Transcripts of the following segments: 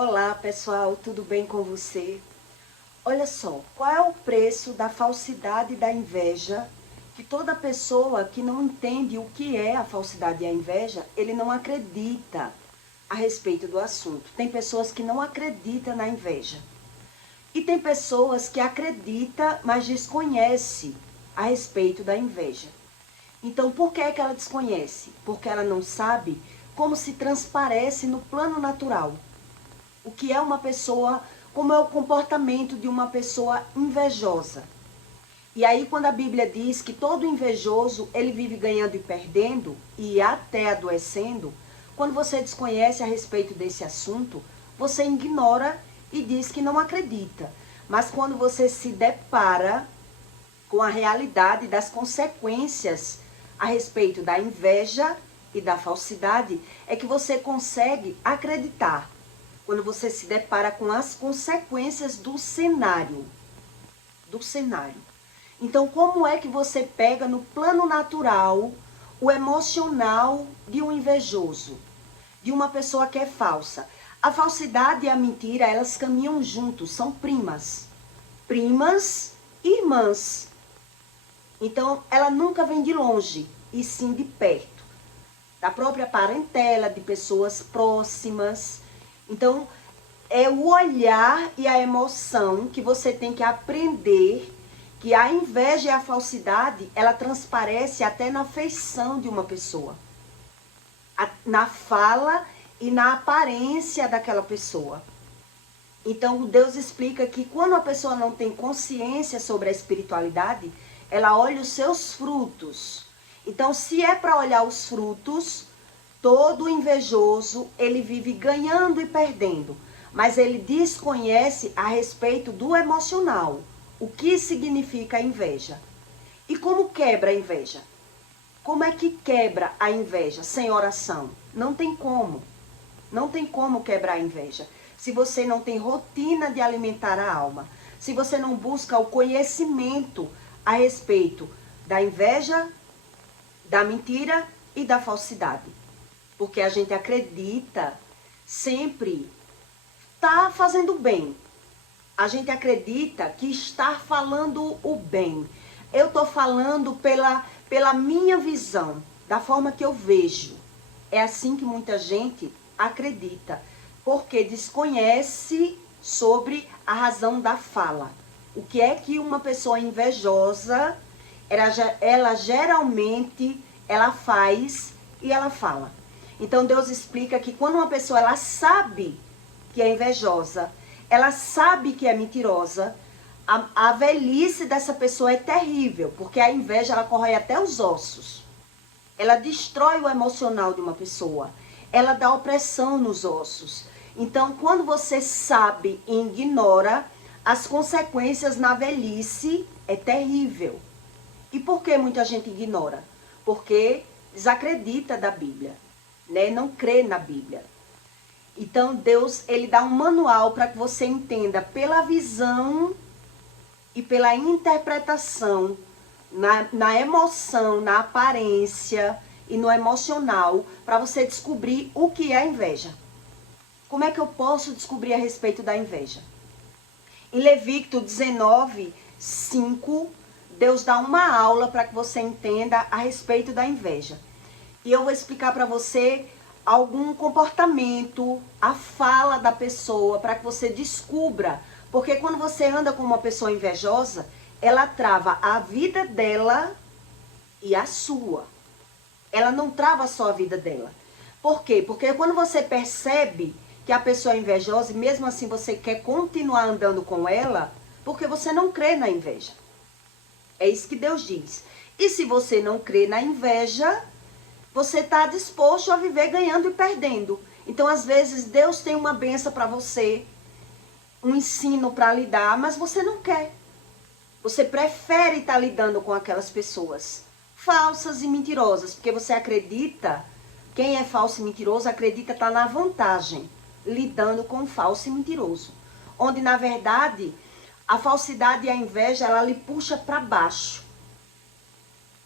Olá pessoal, tudo bem com você? Olha só, qual é o preço da falsidade e da inveja? Que toda pessoa que não entende o que é a falsidade e a inveja, ele não acredita a respeito do assunto. Tem pessoas que não acreditam na inveja. E tem pessoas que acreditam, mas desconhecem a respeito da inveja. Então, por que é que ela desconhece? Porque ela não sabe como se transparece no plano natural. O que é uma pessoa, como é o comportamento de uma pessoa invejosa. E aí quando a Bíblia diz que todo invejoso, ele vive ganhando e perdendo, e até adoecendo, quando você desconhece a respeito desse assunto, você ignora e diz que não acredita. Mas quando você se depara com a realidade das consequências a respeito da inveja e da falsidade, é que você consegue acreditar. Quando você se depara com as consequências do cenário. Então, como é que você pega no plano natural o emocional de um invejoso, de uma pessoa que é falsa? A falsidade e a mentira, elas caminham juntos, são primas. Primas e irmãs. Então, ela nunca vem de longe, e sim de perto. Da própria parentela, de pessoas próximas. Então, é o olhar e a emoção que você tem que aprender que a inveja e a falsidade, ela transparece até na feição de uma pessoa. Na fala e na aparência daquela pessoa. Então, Deus explica que quando a pessoa não tem consciência sobre a espiritualidade, ela olha os seus frutos. Então, se é para olhar os frutos, todo invejoso, ele vive ganhando e perdendo. Mas ele desconhece a respeito do emocional. O que significa a inveja? E como quebra a inveja? Como é que quebra a inveja sem oração? Não tem como. Não tem como quebrar a inveja. Se você não tem rotina de alimentar a alma. Se você não busca o conhecimento a respeito da inveja, da mentira e da falsidade. Porque a gente acredita sempre está fazendo bem. A gente acredita que está falando o bem. Eu estou falando pela minha visão, da forma que eu vejo. É assim que muita gente acredita, porque desconhece sobre a razão da fala. O que é que uma pessoa invejosa, ela geralmente, ela faz e ela fala. Então Deus explica que quando uma pessoa, ela sabe que é invejosa, ela sabe que é mentirosa, a velhice dessa pessoa é terrível, porque a inveja, ela corrói até os ossos. Ela destrói o emocional de uma pessoa. Ela dá opressão nos ossos. Então, quando você sabe e ignora, as consequências na velhice é terrível. E por que muita gente ignora? Porque desacredita da Bíblia, né? Não crê na Bíblia. Então, Deus, ele dá um manual para que você entenda pela visão e pela interpretação, na emoção, na aparência e no emocional, para você descobrir o que é a inveja. Como é que eu posso descobrir a respeito da inveja? Em Levítico 19, 5, Deus dá uma aula para que você entenda a respeito da inveja. E eu vou explicar para você algum comportamento, a fala da pessoa, para que você descubra. Porque quando você anda com uma pessoa invejosa, ela trava a vida dela e a sua. Ela não trava só a vida dela. Por quê? Porque quando você percebe que a pessoa é invejosa e mesmo assim você quer continuar andando com ela, porque você não crê na inveja. É isso que Deus diz. E se você não crê na inveja, você está disposto a viver ganhando e perdendo. Então, às vezes, Deus tem uma benção para você, um ensino para lhe dar, mas você não quer. Você prefere estar lidando com aquelas pessoas falsas e mentirosas, porque você acredita, quem é falso e mentiroso acredita estar na vantagem, lidando com o falso e mentiroso. Onde, na verdade, a falsidade e a inveja, ela lhe puxa para baixo.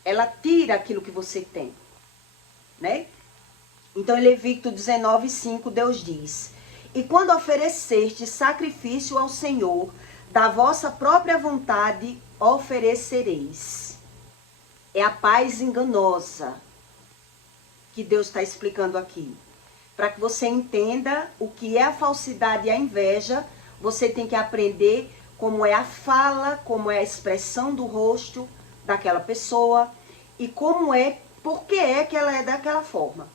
Ela tira aquilo que você tem. Né? Então, em Levítico 19, 5, Deus diz: E quando oferecerdes sacrifício ao Senhor, da vossa própria vontade oferecereis. É a paz enganosa que Deus está explicando aqui. Para que você entenda o que é a falsidade e a inveja, você tem que aprender como é a fala, como é a expressão do rosto daquela pessoa e como é, por que é que ela é daquela forma.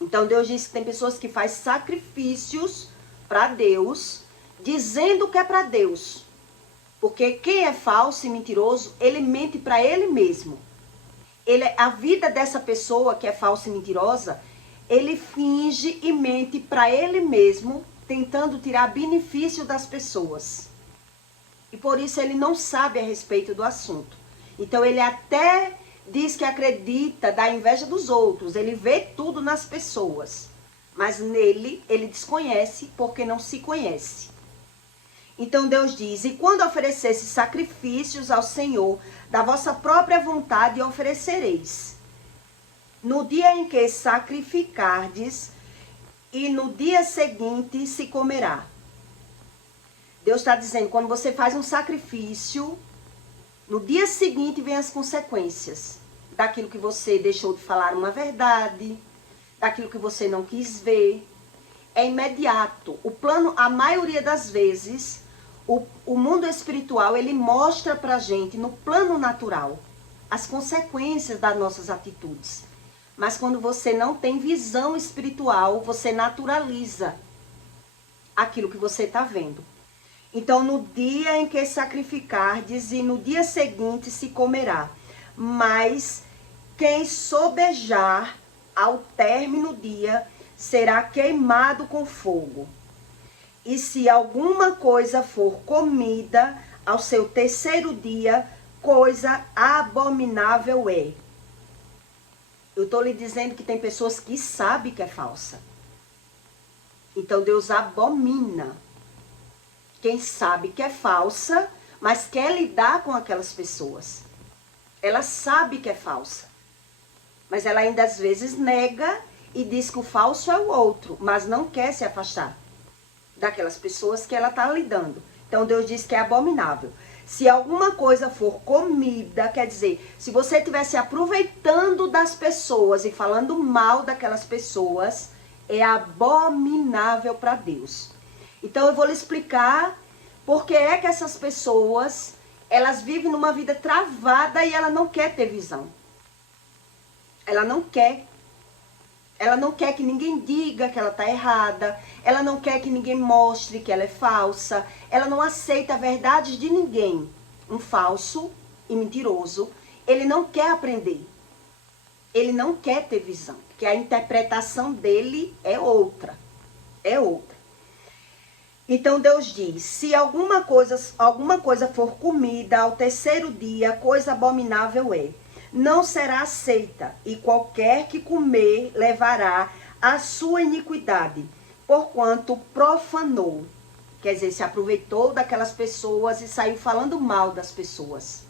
Então Deus diz que tem pessoas que fazem sacrifícios para Deus, dizendo que é para Deus. Porque quem é falso e mentiroso, ele mente para ele mesmo. A vida dessa pessoa que é falsa e mentirosa, ele finge e mente para ele mesmo, tentando tirar benefício das pessoas. E por isso ele não sabe a respeito do assunto. Então ele até diz que acredita da inveja dos outros, ele vê tudo nas pessoas. Mas nele, ele desconhece porque não se conhece. Então Deus diz, e quando oferecesse sacrifícios ao Senhor, da vossa própria vontade oferecereis. No dia em que sacrificardes, e no dia seguinte se comerá. Deus está dizendo, quando você faz um sacrifício, no dia seguinte vem as consequências daquilo que você deixou de falar uma verdade, daquilo que você não quis ver. É imediato. O plano, a maioria das vezes, o mundo espiritual, ele mostra pra gente, no plano natural, as consequências das nossas atitudes. Mas quando você não tem visão espiritual, você naturaliza aquilo que você está vendo. Então, no dia em que sacrificardes, e no dia seguinte se comerá. Mas quem sobejar ao término do dia será queimado com fogo. E se alguma coisa for comida ao seu terceiro dia, coisa abominável é. Eu estou lhe dizendo que tem pessoas que sabem que é falsa. Então Deus abomina quem sabe que é falsa, mas quer lidar com aquelas pessoas. Ela sabe que é falsa, mas ela ainda às vezes nega e diz que o falso é o outro, mas não quer se afastar daquelas pessoas que ela está lidando. Então Deus diz que é abominável. Se alguma coisa for comida, quer dizer, se você estiver se aproveitando das pessoas e falando mal daquelas pessoas, é abominável para Deus. Então eu vou lhe explicar por que é que essas pessoas, elas vivem numa vida travada e ela não quer ter visão. Ela não quer. Ela não quer que ninguém diga que ela está errada. Ela não quer que ninguém mostre que ela é falsa. Ela não aceita a verdade de ninguém. Um falso e mentiroso, ele não quer aprender. Ele não quer ter visão. Porque a interpretação dele é outra. É outra. Então Deus diz, se alguma coisa for comida ao terceiro dia, coisa abominável é. Não será aceita, e qualquer que comer levará a sua iniquidade, porquanto profanou. Quer dizer, se aproveitou daquelas pessoas e saiu falando mal das pessoas.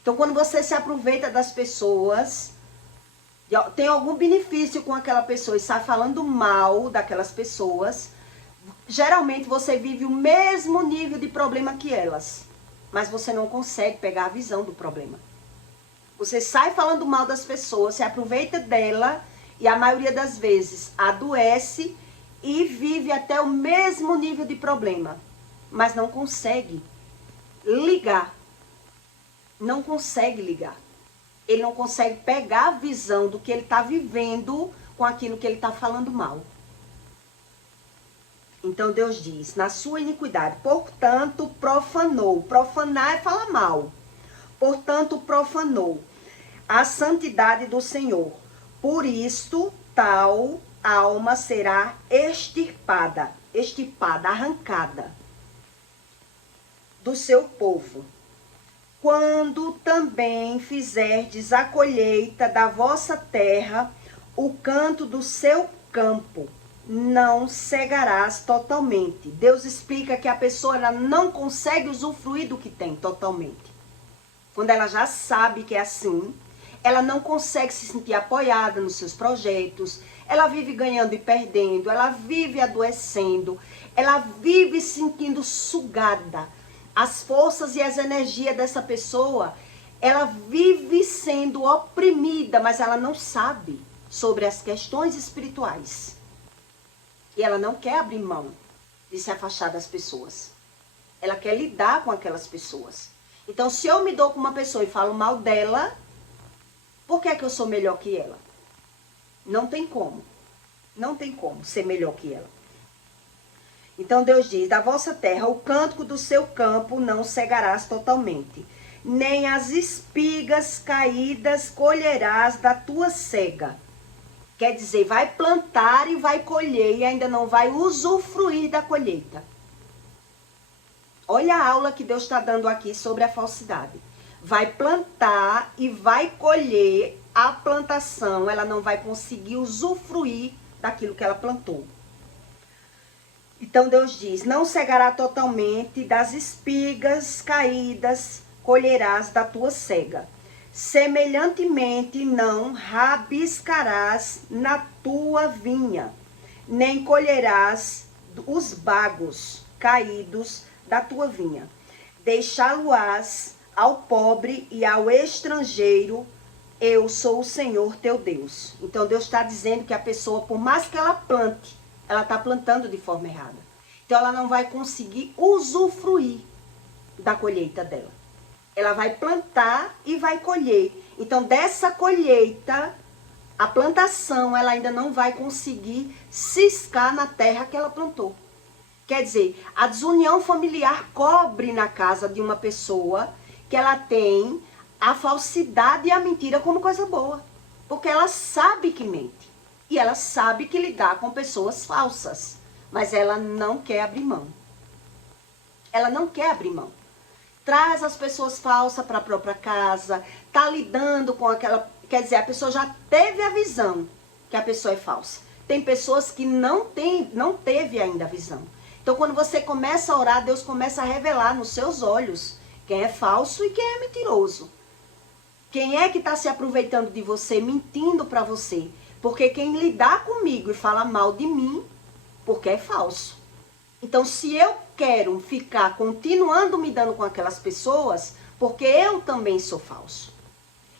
Então, quando você se aproveita das pessoas, tem algum benefício com aquela pessoa e sai falando mal daquelas pessoas, geralmente você vive o mesmo nível de problema que elas, mas você não consegue pegar a visão do problema. Você sai falando mal das pessoas, se aproveita dela e a maioria das vezes adoece e vive até o mesmo nível de problema, mas não consegue ligar. Não consegue ligar. Ele não consegue pegar a visão do que ele está vivendo com aquilo que ele está falando mal. Então Deus diz, na sua iniquidade, portanto profanou. Profanar é falar mal. Portanto profanou a santidade do Senhor. Por isto, tal alma será extirpada, arrancada do seu povo. Quando também fizerdes a colheita da vossa terra, o canto do seu campo, não cegarás totalmente. Deus explica que a pessoa ela não consegue usufruir do que tem totalmente. Quando ela já sabe que é assim, ela não consegue se sentir apoiada nos seus projetos, ela vive ganhando e perdendo, ela vive adoecendo, ela vive se sentindo sugada. As forças e as energias dessa pessoa, ela vive sendo oprimida, mas ela não sabe sobre as questões espirituais. E ela não quer abrir mão de se afastar das pessoas. Ela quer lidar com aquelas pessoas. Então, se eu me dou com uma pessoa e falo mal dela, por que é que eu sou melhor que ela? Não tem como. Não tem como ser melhor que ela. Então, Deus diz, da vossa terra, o cântico do seu campo não cegarás totalmente, nem as espigas caídas colherás da tua cega. Quer dizer, vai plantar e vai colher e ainda não vai usufruir da colheita. Olha a aula que Deus está dando aqui sobre a falsidade. Vai plantar e vai colher a plantação, ela não vai conseguir usufruir daquilo que ela plantou. Então Deus diz, não cegará totalmente, das espigas caídas colherás da tua cega. Semelhantemente não rabiscarás na tua vinha, nem colherás os bagos caídos da tua vinha. Deixá-lo-ás ao pobre e ao estrangeiro, eu sou o Senhor teu Deus. Então Deus está dizendo que a pessoa, por mais que ela plante, ela está plantando de forma errada. Então ela não vai conseguir usufruir da colheita dela. Ela vai plantar e vai colher. Então dessa colheita, a plantação, ela ainda não vai conseguir ciscar na terra que ela plantou. Quer dizer, a desunião familiar cobre na casa de uma pessoa que ela tem a falsidade e a mentira como coisa boa. Porque ela sabe que mente. E ela sabe que lidar com pessoas falsas. Mas ela não quer abrir mão. Ela não quer abrir mão. Traz as pessoas falsas para a própria casa. Tá lidando com aquela... Quer dizer, a pessoa já teve a visão que a pessoa é falsa. Tem pessoas que não teve ainda a visão. Então, quando você começa a orar, Deus começa a revelar nos seus olhos quem é falso e quem é mentiroso. Quem é que está se aproveitando de você, mentindo para você. Porque quem lidar comigo e fala mal de mim, porque é falso. Então, se eu quero ficar continuando me dando com aquelas pessoas, porque eu também sou falso.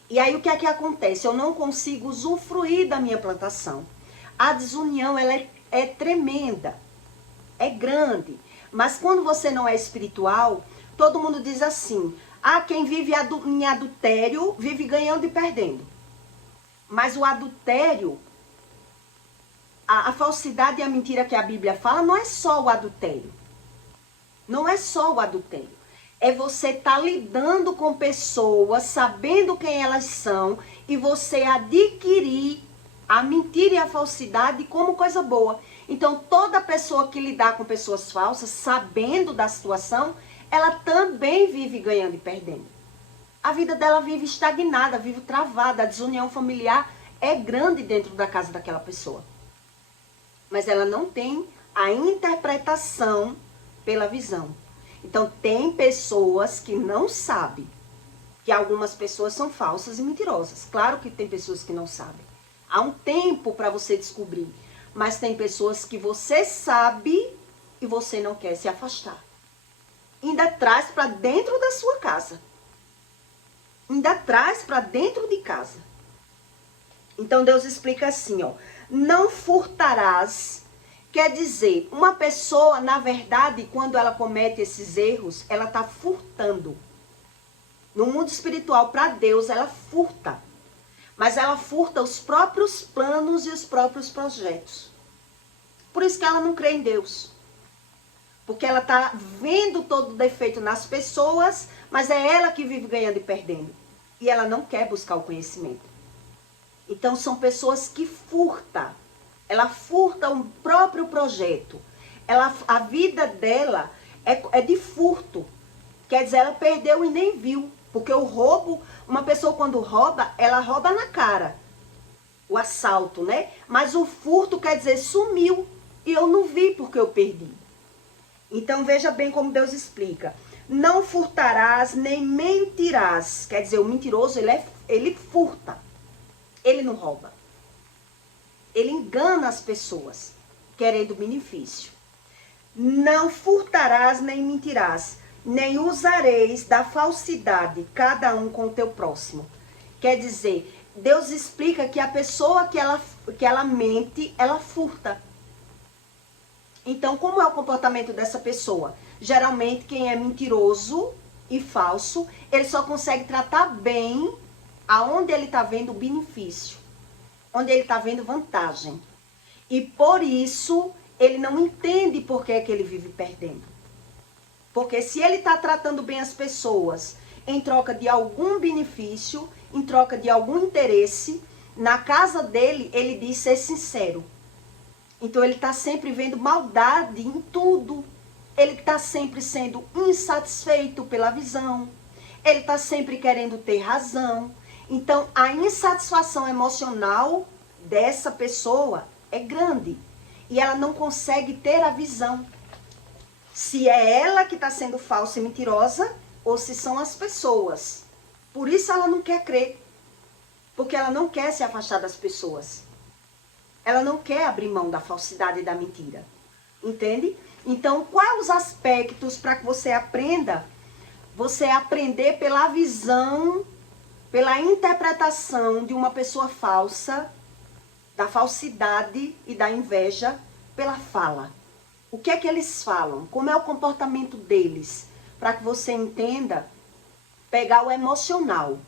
E aí, o que é que acontece? Eu não consigo usufruir da minha plantação. A desunião, ela é tremenda. É grande. Mas quando você não é espiritual, todo mundo diz assim, quem vive em adultério, vive ganhando e perdendo. Mas o adultério, a falsidade e a mentira que a Bíblia fala, não é só o adultério. Não é só o adultério. É você estar lidando com pessoas, sabendo quem elas são, e você adquirir a mentira e a falsidade como coisa boa. Então, toda pessoa que lidar com pessoas falsas, sabendo da situação, ela também vive ganhando e perdendo. A vida dela vive estagnada, vive travada. A desunião familiar é grande dentro da casa daquela pessoa. Mas ela não tem a interpretação pela visão. Então, tem pessoas que não sabem que algumas pessoas são falsas e mentirosas. Claro que tem pessoas que não sabem. Há um tempo para você descobrir. Mas tem pessoas que você sabe e você não quer se afastar. Ainda traz para dentro da sua casa. Ainda traz para dentro de casa. Então Deus explica assim, ó. Não furtarás. Quer dizer, uma pessoa, na verdade, quando ela comete esses erros, ela está furtando. No mundo espiritual, para Deus, ela furta. Mas ela furta os próprios planos e os próprios projetos. Por isso que ela não crê em Deus. Porque ela está vendo todo o defeito nas pessoas, mas é ela que vive ganhando e perdendo. E ela não quer buscar o conhecimento. Então são pessoas que furtam. Ela furta o próprio projeto. A vida dela é de furto. Quer dizer, ela perdeu e nem viu. Porque o roubo, uma pessoa quando rouba, ela rouba na cara. O assalto, né? Mas o furto quer dizer sumiu. E eu não vi porque eu perdi. Então veja bem como Deus explica. Não furtarás nem mentirás. Quer dizer, o mentiroso, ele ele furta, ele não rouba. Ele engana as pessoas, querendo benefício. Não furtarás nem mentirás, nem usareis da falsidade, cada um com o teu próximo. Quer dizer, Deus explica que a pessoa que ela mente, ela furta. Então, como é o comportamento dessa pessoa? Geralmente, quem é mentiroso e falso, ele só consegue tratar bem aonde ele está vendo benefício, onde ele está vendo vantagem. E por isso, ele não entende por que é que ele vive perdendo. Porque se ele está tratando bem as pessoas em troca de algum benefício, em troca de algum interesse, na casa dele, ele diz ser sincero. Então, ele está sempre vendo maldade em tudo. Ele está sempre sendo insatisfeito pela visão. Ele está sempre querendo ter razão. Então, a insatisfação emocional dessa pessoa é grande. E ela não consegue ter a visão. Se é ela que está sendo falsa e mentirosa, ou se são as pessoas. Por isso ela não quer crer. Porque ela não quer se afastar das pessoas. Ela não quer abrir mão da falsidade e da mentira. Entende? Então, quais os aspectos para que você aprenda? Você aprender pela visão, pela interpretação de uma pessoa falsa, da falsidade e da inveja, pela fala. O que é que eles falam? Como é o comportamento deles? Para que você entenda, pegar o emocional.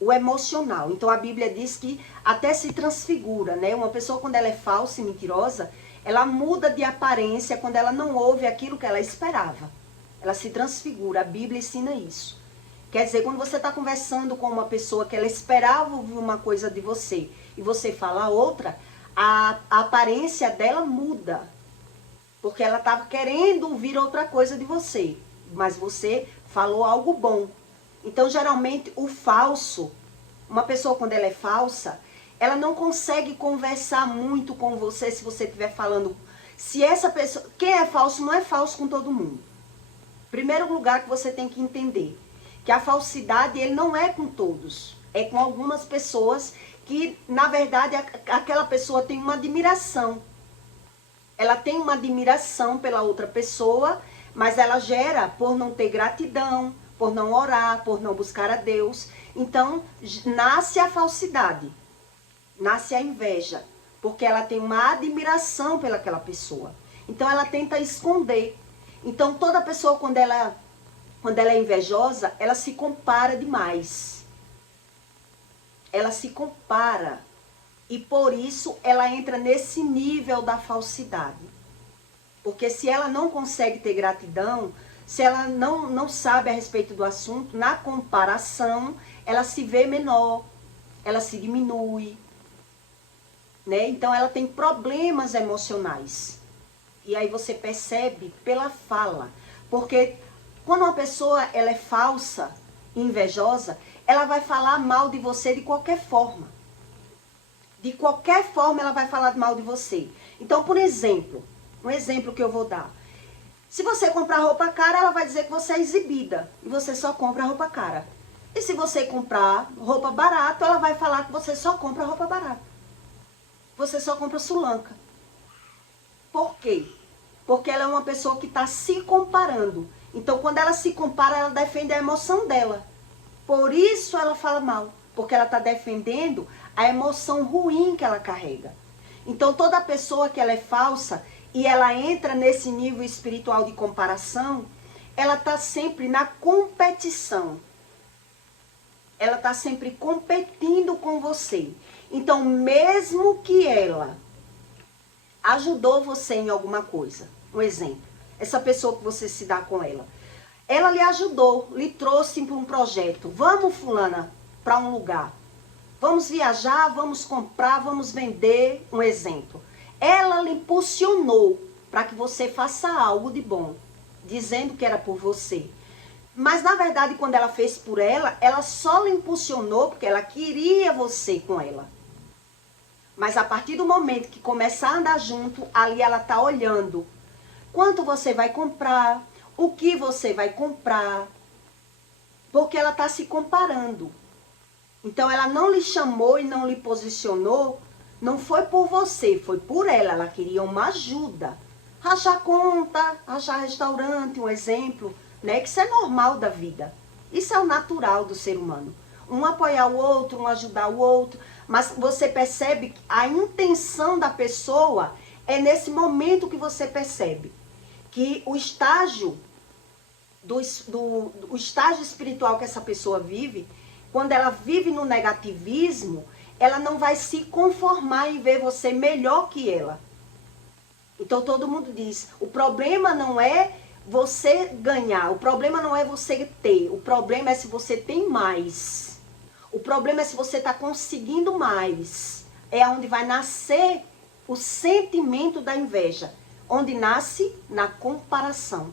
O emocional. Então a Bíblia diz que até se transfigura, né? Uma pessoa quando ela é falsa e mentirosa, ela muda de aparência quando ela não ouve aquilo que ela esperava. Ela se transfigura, a Bíblia ensina isso. Quer dizer, quando você está conversando com uma pessoa que ela esperava ouvir uma coisa de você e você fala outra, a aparência dela muda. Porque ela estava querendo ouvir outra coisa de você, mas você falou algo bom. Então, geralmente, o falso, uma pessoa quando ela é falsa, ela não consegue conversar muito com você se você estiver falando. Se essa pessoa, quem é falso não é falso com todo mundo. Primeiro lugar que você tem que entender, que a falsidade ele não é com todos, é com algumas pessoas que, na verdade, aquela pessoa tem uma admiração. Ela tem uma admiração pela outra pessoa, mas ela gera por não ter gratidão, por não orar, por não buscar a Deus. Então, nasce a falsidade, nasce a inveja, porque ela tem uma admiração pelaquela pessoa. Então, ela tenta esconder. Então, toda pessoa, quando ela é invejosa, ela se compara demais. Ela se compara. E por isso ela entra nesse nível da falsidade. Porque se ela não consegue ter gratidão, se ela não sabe a respeito do assunto, na comparação, ela se vê menor, ela se diminui. Né? Então ela tem problemas emocionais. E aí você percebe pela fala. Porque quando uma pessoa ela é falsa, invejosa, ela vai falar mal de você de qualquer forma. De qualquer forma ela vai falar mal de você. Então, por exemplo, um exemplo que eu vou dar. Se você comprar roupa cara, ela vai dizer que você é exibida. E você só compra roupa cara. E se você comprar roupa barata, ela vai falar que você só compra roupa barata. Você só compra sulanca. Por quê? Porque ela é uma pessoa que está se comparando. Então, quando ela se compara, ela defende a emoção dela. Por isso ela fala mal. Porque ela está defendendo a emoção ruim que ela carrega. Então, toda pessoa que ela é falsa e ela entra nesse nível espiritual de comparação, ela está sempre na competição. Ela está sempre competindo com você. Então, mesmo que ela ajudou você em alguma coisa, um exemplo, essa pessoa que você se dá com ela lhe ajudou, lhe trouxe para um projeto. Vamos, fulana, para um lugar. Vamos viajar, vamos comprar, vamos vender, um exemplo. Ela lhe impulsionou para que você faça algo de bom, dizendo que era por você. Mas, na verdade, quando ela fez por ela só lhe impulsionou porque ela queria você com ela. Mas, a partir do momento que começar a andar junto, ali ela está olhando. Quanto você vai comprar, o que você vai comprar, porque ela está se comparando. Então ela não lhe chamou e não lhe posicionou, não foi por você, foi por ela. Ela queria uma ajuda. Rachar conta, rachar restaurante, um exemplo, né? Que isso é normal da vida. Isso é o natural do ser humano. Um apoiar o outro, um ajudar o outro. Mas você percebe que a intenção da pessoa é nesse momento que você percebe que o estágio o estágio espiritual que essa pessoa vive, quando ela vive no negativismo, ela não vai se conformar em ver você melhor que ela. Então todo mundo diz, o problema não é você ganhar, o problema não é você ter, o problema é se você tem mais. O problema é se você está conseguindo mais. É onde vai nascer o sentimento da inveja. Onde nasce? Na comparação.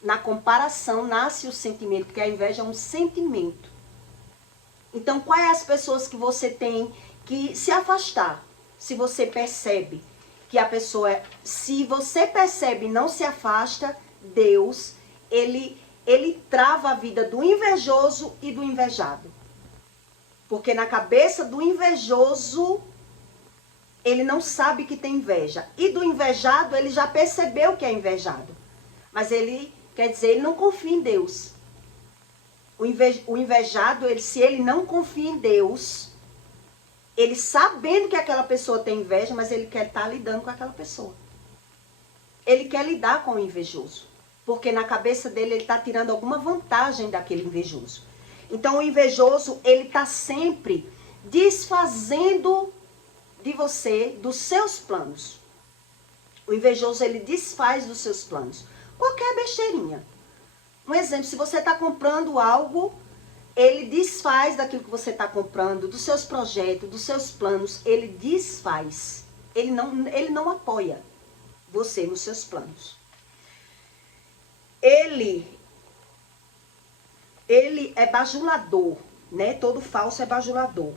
Na comparação nasce o sentimento, porque a inveja é um sentimento. Então, quais as pessoas que você tem que se afastar? Se você percebe que a pessoa, se você percebe e não se afasta, Deus, ele trava a vida do invejoso e do invejado. Porque na cabeça do invejoso, ele não sabe que tem inveja. E do invejado, ele já percebeu que é invejado. Mas ele, quer dizer, ele não confia em Deus. O invejado, se ele não confia em Deus, ele sabendo que aquela pessoa tem inveja, mas ele quer estar lidando com aquela pessoa. Ele quer lidar com o invejoso. Porque na cabeça dele, ele está tirando alguma vantagem daquele invejoso. Então, o invejoso, ele está sempre desfazendo de você, dos seus planos. O invejoso, ele desfaz dos seus planos. Qualquer besteirinha. Um exemplo, se você está comprando algo, ele desfaz daquilo que você está comprando, dos seus projetos, dos seus planos, ele desfaz. Ele não apoia você nos seus planos. Ele é bajulador, né? Todo falso é bajulador.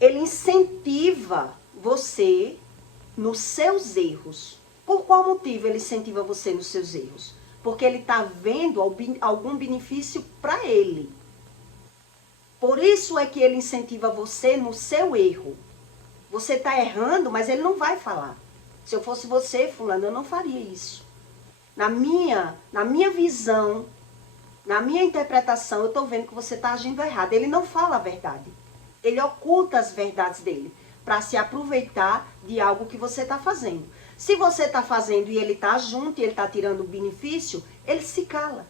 Ele incentiva você nos seus erros. Por qual motivo ele incentiva você nos seus erros? Porque ele está vendo algum benefício para ele. Por isso é que ele incentiva você no seu erro. Você está errando, mas ele não vai falar. Se eu fosse você, fulano, eu não faria isso. Na minha visão, na minha interpretação, eu estou vendo que você está agindo errado. Ele não fala a verdade. Ele oculta as verdades dele para se aproveitar de algo que você está fazendo. Se você está fazendo e ele está junto e ele está tirando o benefício, ele se cala.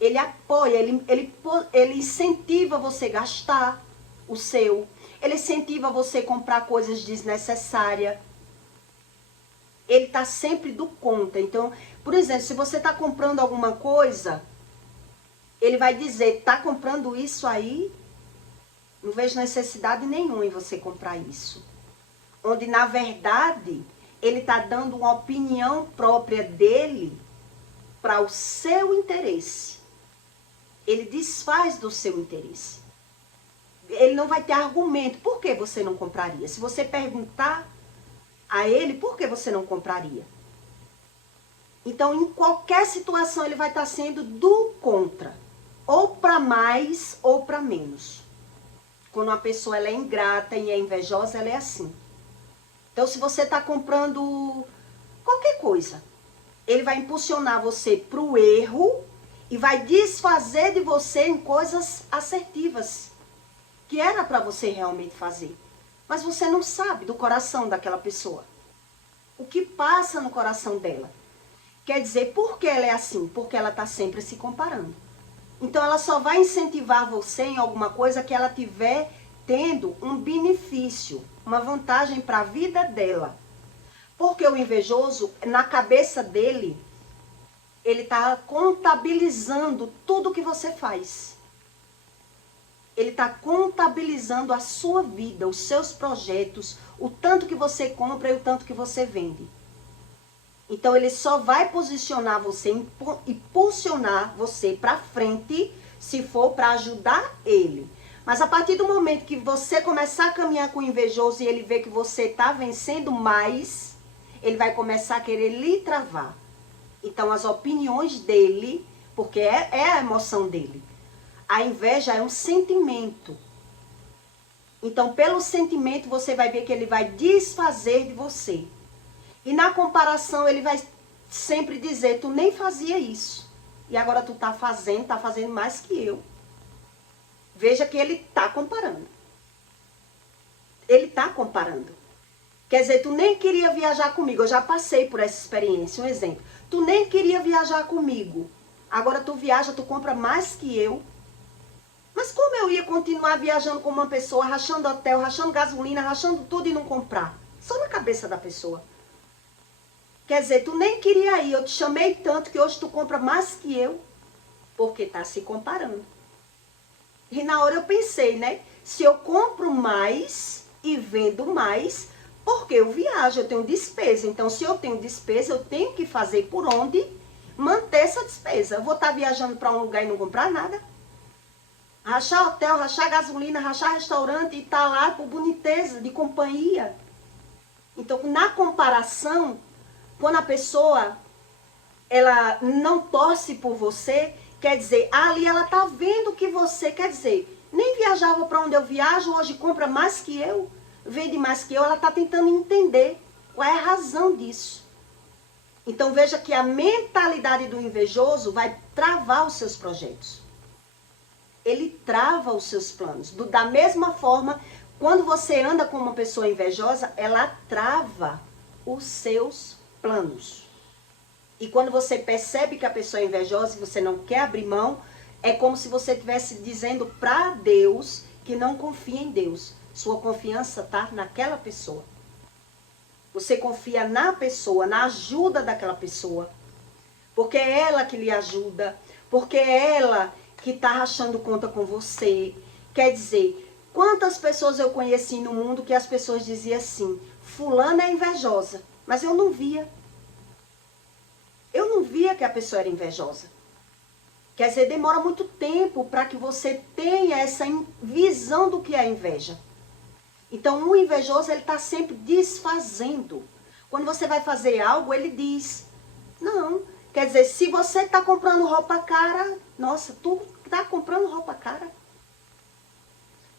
Ele apoia, ele incentiva você a gastar o seu. Ele incentiva você a comprar coisas desnecessárias. Ele está sempre do contra. Então, por exemplo, se você está comprando alguma coisa, ele vai dizer, está comprando isso aí? Não vejo necessidade nenhuma em você comprar isso. Onde, na verdade, ele está dando uma opinião própria dele para o seu interesse. Ele desfaz do seu interesse. Ele não vai ter argumento. Por que você não compraria? Se você perguntar a ele, por que você não compraria? Então, em qualquer situação, ele vai estar sendo do contra. Ou para mais, ou para menos. Quando uma pessoa ela é ingrata e é invejosa, ela é assim. Então, se você está comprando qualquer coisa, ele vai impulsionar você para o erro e vai desfazer de você em coisas assertivas, que era para você realmente fazer. Mas você não sabe do coração daquela pessoa. O que passa no coração dela. Quer dizer, por que ela é assim? Porque ela está sempre se comparando. Então, ela só vai incentivar você em alguma coisa que ela tiver tendo um benefício, uma vantagem para a vida dela. Porque o invejoso, na cabeça dele, ele está contabilizando tudo que você faz. Ele está contabilizando a sua vida, os seus projetos, o tanto que você compra e o tanto que você vende. Então, ele só vai posicionar você, impulsionar você para frente, se for para ajudar ele. Mas a partir do momento que você começar a caminhar com o invejoso e ele ver que você está vencendo mais, ele vai começar a querer lhe travar. Então, as opiniões dele, porque é a emoção dele. A inveja é um sentimento. Então, pelo sentimento, você vai ver que ele vai desfazer de você. E na comparação, ele vai sempre dizer, tu nem fazia isso. E agora tu tá fazendo mais que eu. Veja que ele tá comparando. Ele tá comparando. Quer dizer, tu nem queria viajar comigo. Eu já passei por essa experiência. Um exemplo. Tu nem queria viajar comigo. Agora tu viaja, tu compra mais que eu. Mas como eu ia continuar viajando com uma pessoa, rachando hotel, rachando gasolina, rachando tudo e não comprar? Só na cabeça da pessoa. Quer dizer, tu nem queria ir, eu te chamei tanto que hoje tu compra mais que eu, porque tá se comparando. E na hora eu pensei, né? Se eu compro mais e vendo mais, porque eu viajo, eu tenho despesa. Então, se eu tenho despesa, eu tenho que fazer por onde manter essa despesa. Eu vou estar viajando para um lugar e não comprar nada? Rachar hotel, rachar gasolina, rachar restaurante e tá lá por boniteza, de companhia. Então, na comparação, quando a pessoa ela não torce por você, quer dizer, ali ela tá vendo que você, quer dizer, nem viajava para onde eu viajo, hoje compra mais que eu, vende mais que eu, ela tá tentando entender qual é a razão disso. Então veja que a mentalidade do invejoso vai travar os seus projetos. Ele trava os seus planos. Da mesma forma, quando você anda com uma pessoa invejosa, ela trava os seus planos. E quando você percebe que a pessoa é invejosa e você não quer abrir mão, é como se você estivesse dizendo para Deus que não confia em Deus. Sua confiança está naquela pessoa. Você confia na pessoa, na ajuda daquela pessoa. Porque é ela que lhe ajuda. Porque é ela que está rachando conta com você. Quer dizer, quantas pessoas eu conheci no mundo que as pessoas diziam assim, fulana é invejosa. Mas eu não via. Eu não via que a pessoa era invejosa. Quer dizer, demora muito tempo para que você tenha essa visão do que é inveja. Então, o invejoso, ele está sempre desfazendo. Quando você vai fazer algo, ele diz, não. Quer dizer, se você está comprando roupa cara, nossa, tu está comprando roupa cara?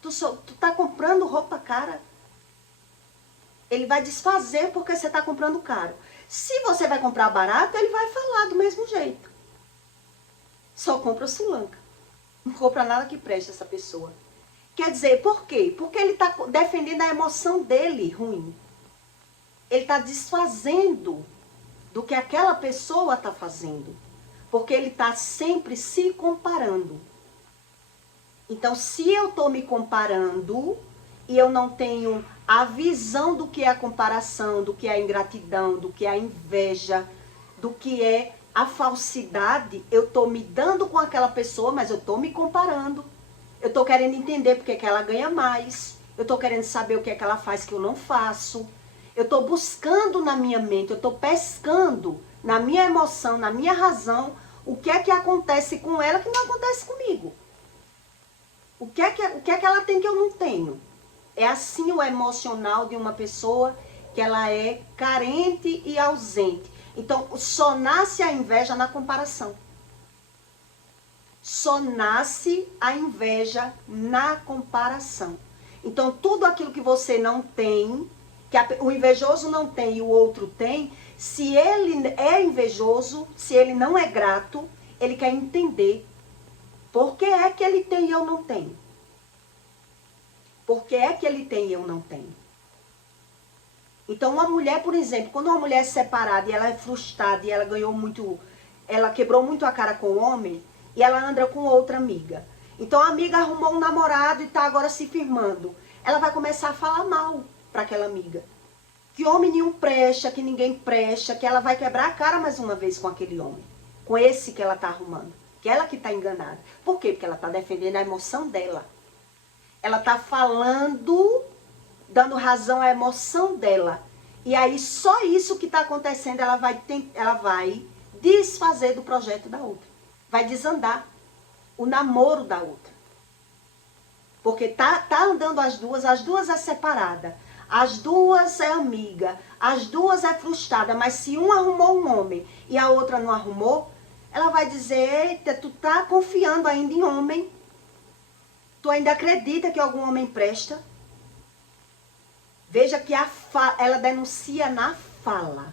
Tu está comprando roupa cara? Ele vai desfazer porque você está comprando caro. Se você vai comprar barato, ele vai falar do mesmo jeito. Só compra sulanca. Não compra nada que preste essa pessoa. Quer dizer, por quê? Porque ele está defendendo a emoção dele ruim. Ele está desfazendo do que aquela pessoa está fazendo. Porque ele está sempre se comparando. Então, se eu estou me comparando e eu não tenho a visão do que é a comparação, do que é a ingratidão, do que é a inveja, do que é a falsidade, eu estou me dando com aquela pessoa, mas eu estou me comparando. Eu estou querendo entender porque que ela ganha mais. Eu estou querendo saber o que é que ela faz que eu não faço. Eu estou buscando na minha mente, eu estou pescando na minha emoção, na minha razão, o que é que acontece com ela que não acontece comigo. O que é que ela tem que eu não tenho? É assim o emocional de uma pessoa que ela é carente e ausente. Então, só nasce a inveja na comparação. Só nasce a inveja na comparação. Então, tudo aquilo que você não tem, que o invejoso não tem e o outro tem, se ele é invejoso, se ele não é grato, ele quer entender por que é que ele tem e eu não tenho. Por que é que ele tem e eu não tenho? Então, uma mulher, por exemplo, quando uma mulher é separada e ela é frustrada e ela ganhou muito, ela quebrou muito a cara com o homem e ela anda com outra amiga. Então, a amiga arrumou um namorado e está agora se firmando. Ela vai começar a falar mal para aquela amiga. Que homem nenhum presta, que ninguém presta, que ela vai quebrar a cara mais uma vez com aquele homem. Com esse que ela está arrumando. Que ela que está enganada. Por quê? Porque ela está defendendo a emoção dela. Ela está falando, dando razão à emoção dela. E aí, só isso que está acontecendo, ela vai desfazer do projeto da outra. Vai desandar o namoro da outra. Porque tá andando as duas é separada. As duas é amiga, as duas é frustrada. Mas se um arrumou um homem e a outra não arrumou, ela vai dizer, eita, tu tá confiando ainda em homem. Tu ainda acredita que algum homem presta? Veja que ela denuncia na fala.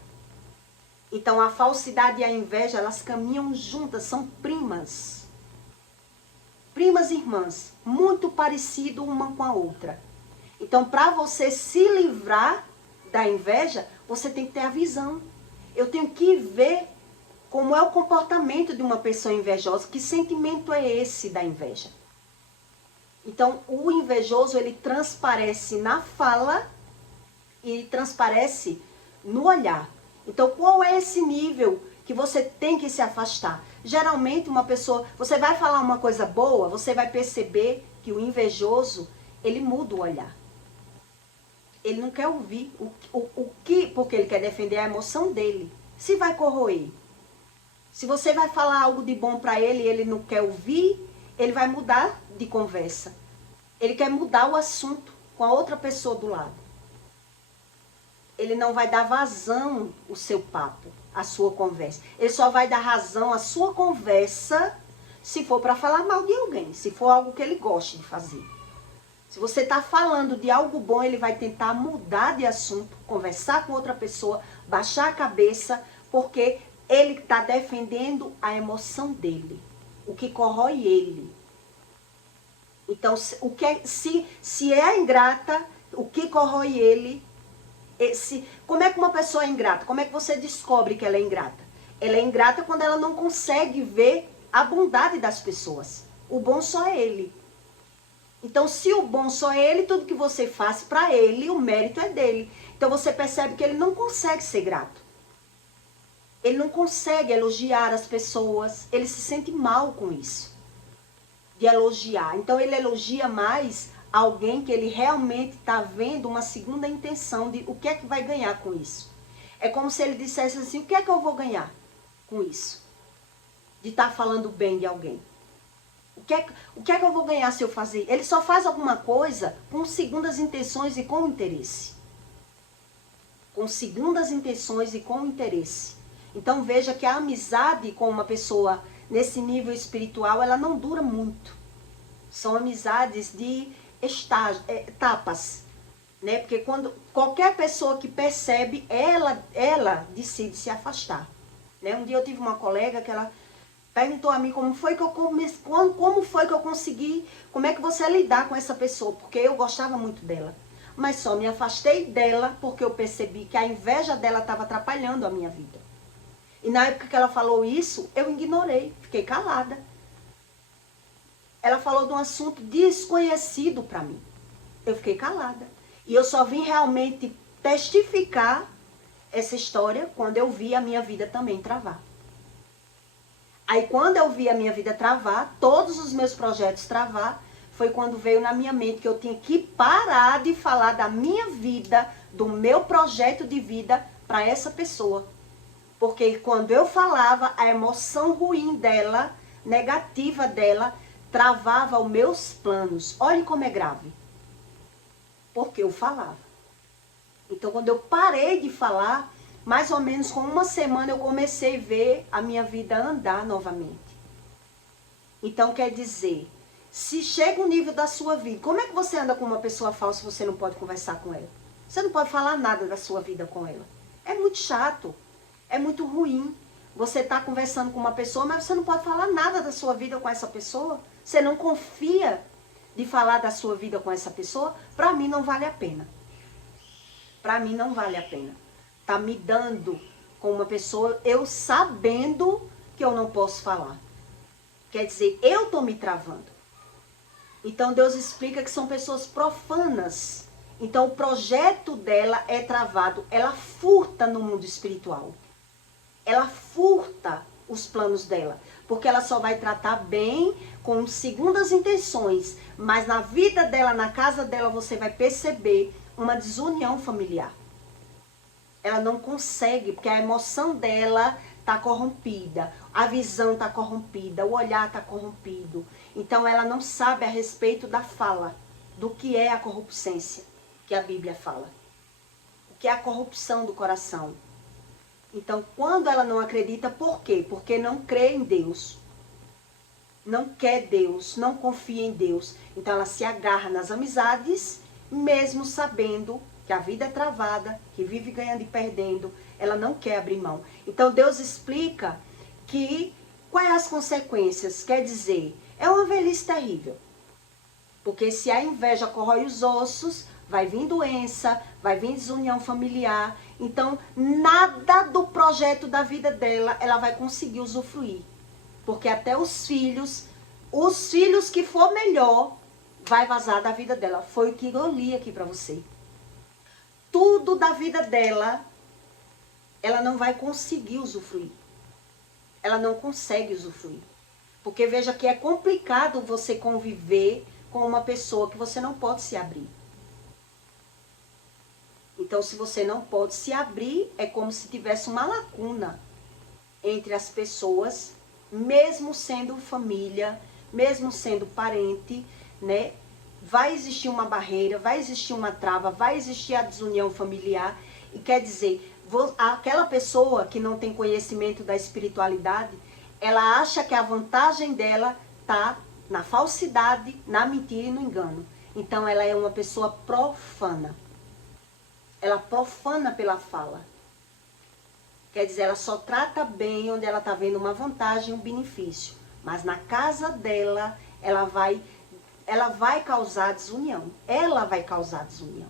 Então, a falsidade e a inveja, elas caminham juntas, são primas. Primas irmãs, muito parecidas uma com a outra. Então, para você se livrar da inveja, você tem que ter a visão. Eu tenho que ver como é o comportamento de uma pessoa invejosa, que sentimento é esse da inveja. Então, o invejoso, ele transparece na fala e transparece no olhar. Então, qual é esse nível que você tem que se afastar? Geralmente, uma pessoa, você vai falar uma coisa boa, você vai perceber que o invejoso, ele muda o olhar. Ele não quer ouvir o que, porque ele quer defender a emoção dele. Se vai corroer. Se você vai falar algo de bom para ele e ele não quer ouvir, ele vai mudar de conversa. Ele quer mudar o assunto com a outra pessoa do lado. Ele não vai dar vazão ao seu papo, à sua conversa. Ele só vai dar razão à sua conversa se for para falar mal de alguém, se for algo que ele goste de fazer. Se você está falando de algo bom, ele vai tentar mudar de assunto, conversar com outra pessoa, baixar a cabeça, porque ele está defendendo a emoção dele, o que corrói ele. Então, se é ingrata, o que corrói ele, como é que uma pessoa é ingrata? Como é que você descobre que ela é ingrata? Ela é ingrata quando ela não consegue ver a bondade das pessoas. O bom só é ele. Então, se o bom só é ele, tudo que você faz para ele, o mérito é dele. Então, você percebe que ele não consegue ser grato. Ele não consegue elogiar as pessoas. Ele se sente mal com isso, de elogiar. Então, ele elogia mais alguém que ele realmente está vendo uma segunda intenção de o que é que vai ganhar com isso. É como se ele dissesse assim, o que é que eu vou ganhar com isso? De estar falando bem de alguém. O que é que eu vou ganhar se eu fazer? Ele só faz alguma coisa com segundas intenções e com interesse. Com segundas intenções e com interesse. Então veja que a amizade com uma pessoa nesse nível espiritual, ela não dura muito. São amizades de etapas. Né? Porque quando qualquer pessoa que percebe, ela decide se afastar. Né? Um dia eu tive uma colega que ela perguntou a mim como foi que eu consegui, como é que você lidar com essa pessoa, porque eu gostava muito dela. Mas só me afastei dela porque eu percebi que a inveja dela estava atrapalhando a minha vida. E na época que ela falou isso, eu ignorei, fiquei calada. Ela falou de um assunto desconhecido para mim. Eu fiquei calada. E eu só vim realmente testificar essa história quando eu vi a minha vida também travar. Aí quando eu vi a minha vida travar, todos os meus projetos travar, foi quando veio na minha mente que eu tinha que parar de falar da minha vida, do meu projeto de vida para essa pessoa. Porque quando eu falava, a emoção ruim dela, negativa dela, travava os meus planos. Olhe como é grave. Porque eu falava. Então quando eu parei de falar, mais ou menos com uma semana eu comecei a ver a minha vida andar novamente. Então quer dizer, se chega um nível da sua vida, como é que você anda com uma pessoa falsa se você não pode conversar com ela? Você não pode falar nada da sua vida com ela. É muito chato, é muito ruim. Você está conversando com uma pessoa, mas você não pode falar nada da sua vida com essa pessoa. Você não confia de falar da sua vida com essa pessoa. Para mim não vale a pena. Para mim não vale a pena. Tá me dando com uma pessoa, eu sabendo que eu não posso falar. Quer dizer, eu tô me travando. Então Deus explica que são pessoas profanas. Então o projeto dela é travado. Ela furta no mundo espiritual. Ela furta os planos dela. Porque ela só vai tratar bem com segundas intenções. Mas na vida dela, na casa dela, você vai perceber uma desunião familiar. Ela não consegue, porque a emoção dela está corrompida, a visão está corrompida, o olhar está corrompido. Então ela não sabe a respeito da fala, do que é a corruptência, que a Bíblia fala. O que é a corrupção do coração. Então quando ela não acredita, por quê? Porque não crê em Deus. não quer Deus, não confia em Deus. Então ela se agarra nas amizades, mesmo sabendo que a vida é travada, que vive ganhando e perdendo, ela não quer abrir mão. Então Deus explica que quais as consequências, quer dizer, é uma velhice terrível. Porque se a inveja corrói os ossos, vai vir doença, vai vir desunião familiar. Então, nada do projeto da vida dela, ela vai conseguir usufruir. Porque até os filhos que for melhor, vai vazar da vida dela. Foi o que eu li aqui para você. Tudo da vida dela, ela não vai conseguir usufruir. Ela não consegue usufruir. Porque veja que é complicado você conviver com uma pessoa que você não pode se abrir. Então, se você não pode se abrir, é como se tivesse uma lacuna entre as pessoas, mesmo sendo família, mesmo sendo parente, né? Vai existir uma barreira, vai existir uma trava, vai existir a desunião familiar. E quer dizer, aquela pessoa que não tem conhecimento da espiritualidade, ela acha que a vantagem dela está na falsidade, na mentira e no engano. Então ela é uma pessoa profana. Ela profana pela fala. Quer dizer, ela só trata bem onde ela está vendo uma vantagem, um benefício. Mas na casa dela, ela vai causar desunião. Ela vai causar desunião.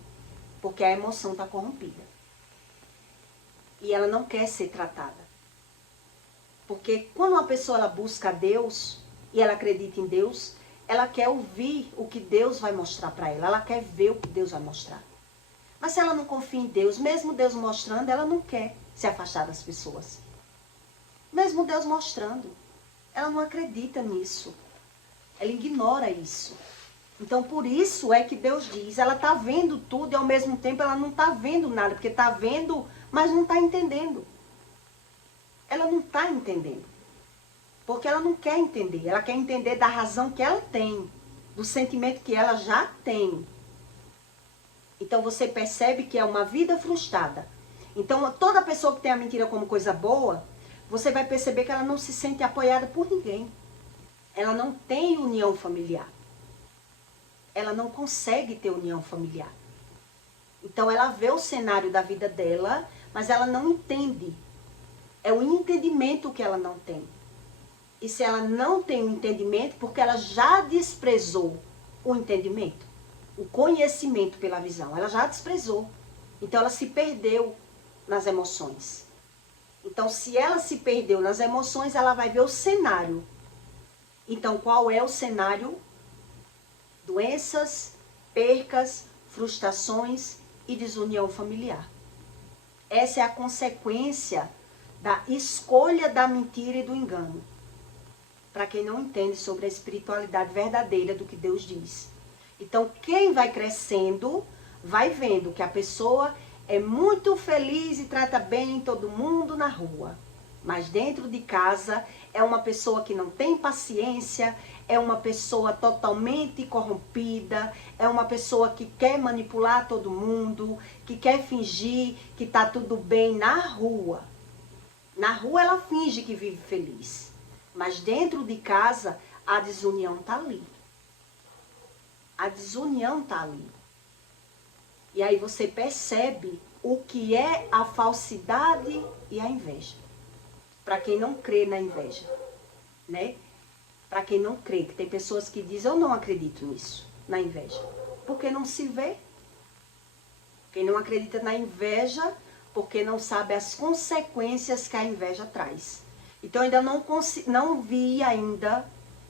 Porque a emoção está corrompida. E ela não quer ser tratada. Porque quando uma pessoa ela busca Deus e ela acredita em Deus, ela quer ouvir o que Deus vai mostrar para ela. Ela quer ver o que Deus vai mostrar. Mas se ela não confia em Deus, mesmo Deus mostrando, ela não quer se afastar das pessoas. Mesmo Deus mostrando, ela não acredita nisso. Ela ignora isso. Então, por isso é que Deus diz, ela está vendo tudo e ao mesmo tempo ela não está vendo nada, porque está vendo, mas não está entendendo. Ela não está entendendo. Porque ela não quer entender. Ela quer entender da razão que ela tem, do sentimento que ela já tem. Então você percebe que é uma vida frustrada. Então toda pessoa que tem a mentira como coisa boa, você vai perceber que ela não se sente apoiada por ninguém. Ela não tem união familiar. Ela não consegue ter união familiar. Então ela vê o cenário da vida dela, mas ela não entende. É o entendimento que ela não tem. E se ela não tem o entendimento, porque ela já desprezou o entendimento, o conhecimento pela visão, ela já desprezou. Então ela se perdeu nas emoções. Então se ela se perdeu nas emoções, ela vai ver o cenário. Então qual é o cenário? Doenças, percas, frustrações e desunião familiar. Essa é a consequência da escolha da mentira e do engano. Para quem não entende sobre a espiritualidade verdadeira do que Deus diz. Então, quem vai crescendo, vai vendo que a pessoa é muito feliz e trata bem todo mundo na rua. Mas dentro de casa é uma pessoa que não tem paciência, é uma pessoa totalmente corrompida, é uma pessoa que quer manipular todo mundo, que quer fingir que está tudo bem na rua. Na rua ela finge que vive feliz. Mas dentro de casa, a desunião está ali. A desunião está ali. E aí você percebe o que é a falsidade e a inveja. Para quem não crê na inveja, né? Para quem não crê, que tem pessoas que dizem, eu não acredito nisso, na inveja. Porque não se vê. Quem não acredita na inveja, porque não sabe as consequências que a inveja traz. Então, ainda não vi ainda,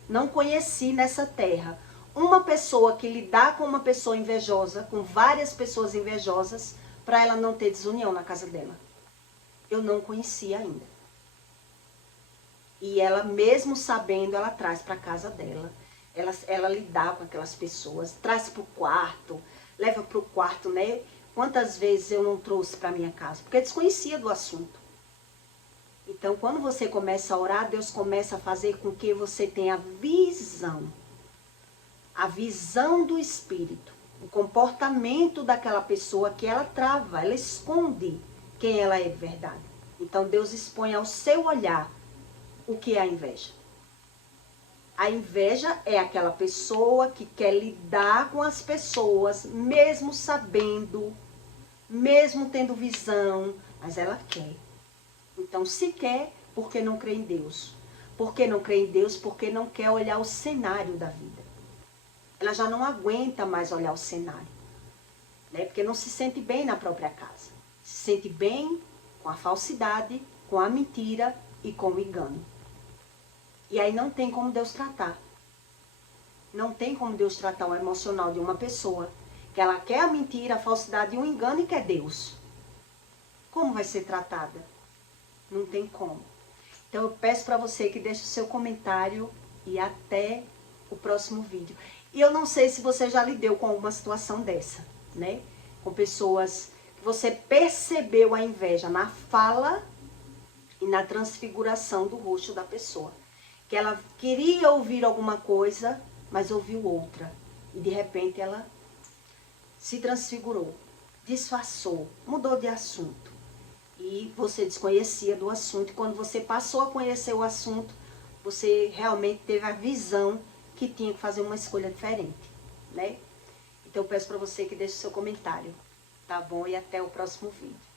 não conheci nessa terra, uma pessoa que lidar com uma pessoa invejosa, com várias pessoas invejosas, para ela não ter desunião na casa dela. Eu não conhecia ainda. E ela, mesmo sabendo, ela traz para a casa dela. Ela lidar com aquelas pessoas, traz para o quarto, leva para o quarto, né? Quantas vezes eu não trouxe para minha casa? Porque eu desconhecia do assunto. Então, quando você começa a orar, Deus começa a fazer com que você tenha a visão do Espírito, o comportamento daquela pessoa que ela trava, ela esconde quem ela é de verdade. Então, Deus expõe ao seu olhar o que é a inveja. A inveja é aquela pessoa que quer lidar com as pessoas, mesmo sabendo, mesmo tendo visão, mas ela quer. Então, se quer, porque não crê em Deus. Porque não crê em Deus, porque não quer olhar o cenário da vida. Ela já não aguenta mais olhar o cenário, né? Porque não se sente bem na própria casa. Se sente bem com a falsidade, com a mentira e com o engano. E aí não tem como Deus tratar. Não tem como Deus tratar o emocional de uma pessoa que ela quer a mentira, a falsidade e o engano e quer Deus. Como vai ser tratada? Não tem como. Então eu peço para você que deixe o seu comentário e até o próximo vídeo. E eu não sei se você já lidou com alguma situação dessa, né? Com pessoas que você percebeu a inveja na fala e na transfiguração do rosto da pessoa. Que ela queria ouvir alguma coisa, mas ouviu outra. E de repente ela se transfigurou, disfarçou, mudou de assunto. E você desconhecia do assunto. E quando você passou a conhecer o assunto, você realmente teve a visão que tinha que fazer uma escolha diferente, né? Então eu peço para você que deixe o seu comentário, tá bom? E até o próximo vídeo.